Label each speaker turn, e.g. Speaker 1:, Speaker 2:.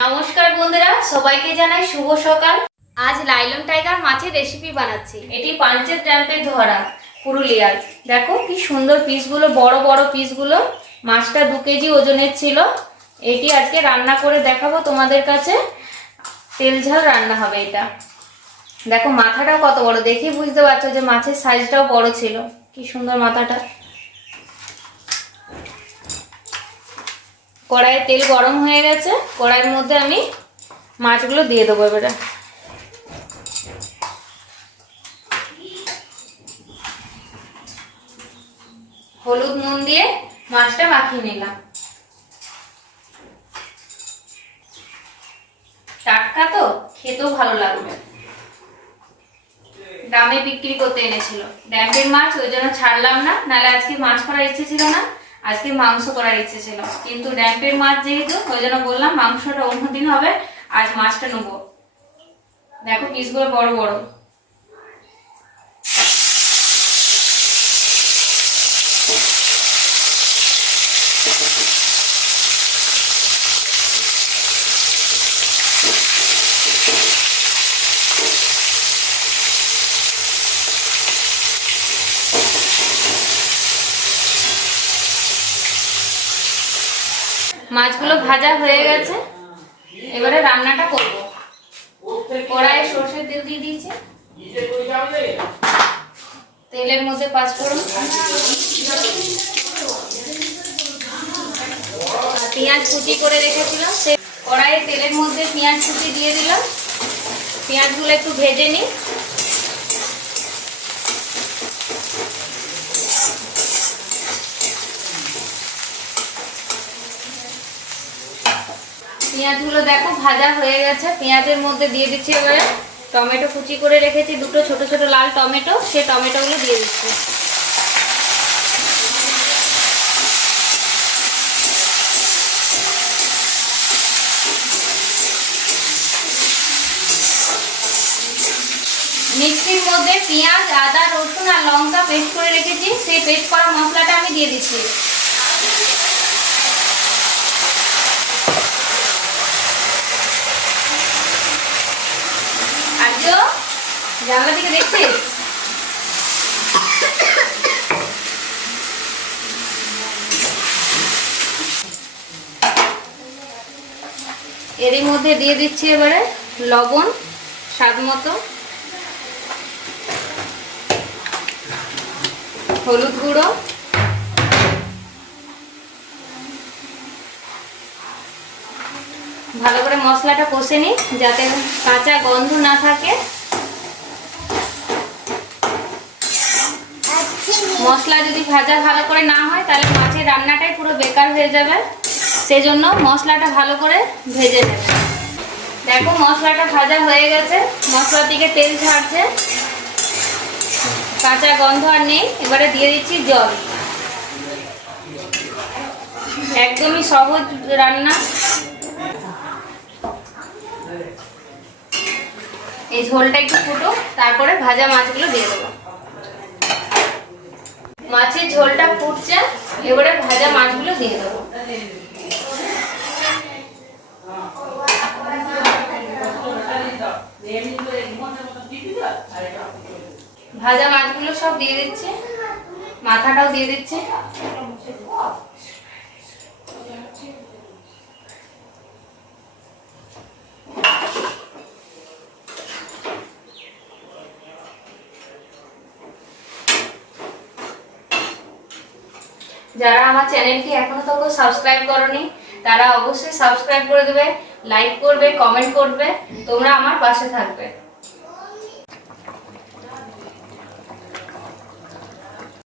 Speaker 1: নমস্কার বন্ধুরা, সবাইকে জানাই শুভ সকাল। আজ লাইলন টাইগার মাছের রেসিপি বানাচ্ছি। এটি পাঞ্চেত ড্যাম্পে ধরা পুরুলিয়ার। দেখো কি সুন্দর পিসগুলো বড় বড় পিসগুলো মাছটা দু কেজি ওজনের ছিল। এটি আজকে রান্না করে দেখাবো তোমাদের কাছে। তেল ঝাল রান্না হবে এটা। দেখো মাথাটাও কত বড় দেখি বুঝতে পারছ যে মাছের সাইজটাও বড় ছিল। কি সুন্দর মাথাটা। কড়াইয়ে তেল গরম হয়ে গেছে, কড়াইয়ের মধ্যে আমি মাছগুলো দিয়ে দেবো এবারে। হলুদ নুন দিয়ে মাছটা মাখিয়ে নিলাম। টাটকা তো, খেতেও ভালো লাগবে। দামে বিক্রি করতে এনেছিল। ড্যাম্পের মাছ, ওই জন্য ছাড়লাম না, নাহলে আজকে মাছ করার ইচ্ছে ছিল না। আজকে মাংস করার ইচ্ছে ছিল। কিন্তু ড্যাম্পের মাছ যেহেতু, ওই জন্য বললাম মাংসটা অন্যদিন হবে, আজ মাছটা নেব। দেখো পিসগুলো বড় বড়। মাছগুলো ভাজা হয়ে গেছে। এবারে রান্নাটা করব। কড়াইয়ে সর্ষের তেল দিয়ে দিয়েছি। তেলের মধ্যে পাঁচ ফোড়ন। আর পেঁয়াজ কুচি করে রেখেছিলাম। সে কড়াইয়ে তেলের মধ্যে পেঁয়াজ কুচি দিয়ে দিলাম। পেঁয়াজগুলো একটু ভেজে নিই। পেঁয়াজগুলো দেখো ভাজা হয়ে গেছে। পেঁয়াজের মধ্যে দিয়ে দিচ্ছি এবারে টমেটো কুচি করে রেখেছি, দুটো ছোট ছোট লাল টমেটো, সে টমেটোগুলো দিয়ে দিচ্ছি। মিক্সির মধ্যে পেঁয়াজ, আদা, রসুন আর লঙ্কা পেস্ট করে রেখেছি। সেই পেস্ট করা মশলাটা আমি দিয়ে দিচ্ছি। জানলা থেকে দেখছিস? এরই মধ্যে দিয়ে দিচ্ছি এবারে লবণ, স্বাদ মতো। হলুদ গুঁড়ো। ভালো করে মশলাটা কষে নিই, যাতে কাঁচা গন্ধ না থাকে। মশলা যদি ভাজা ভালো করে না হয়, তাহলে মাছের রান্নাটাই পুরো বেকার হয়ে যাবে। সেই জন্য মশলাটা ভালো করে ভেজে নেবে। দেখো, মশলাটা ভাজা হয়ে গেছে। মশলার দিকে তেল ছাড়ছে কাঁচা গন্ধ আর নেই। এবারে দিয়ে দিচ্ছি জল। একদমই সহজ রান্না। এই ঝোলটা একটু ফুটো, তারপরে ভাজা মাছগুলো দিয়ে দেবো। মাছের ঝোলটা ফুটছে, এবারে ভাজা মাছগুলো দিয়ে দেবো। ভাজা মাছগুলো সব দিয়ে দিচ্ছে, মাথাটাও দিয়ে দিচ্ছে। যারা আমার চ্যানেলটি এখনও তো সাবস্ক্রাইব করনি, তারা অবশ্যই সাবস্ক্রাইব করে দেবে লাইক করবে কমেন্ট করবে, তোমরা আমার পাশে থাকবে।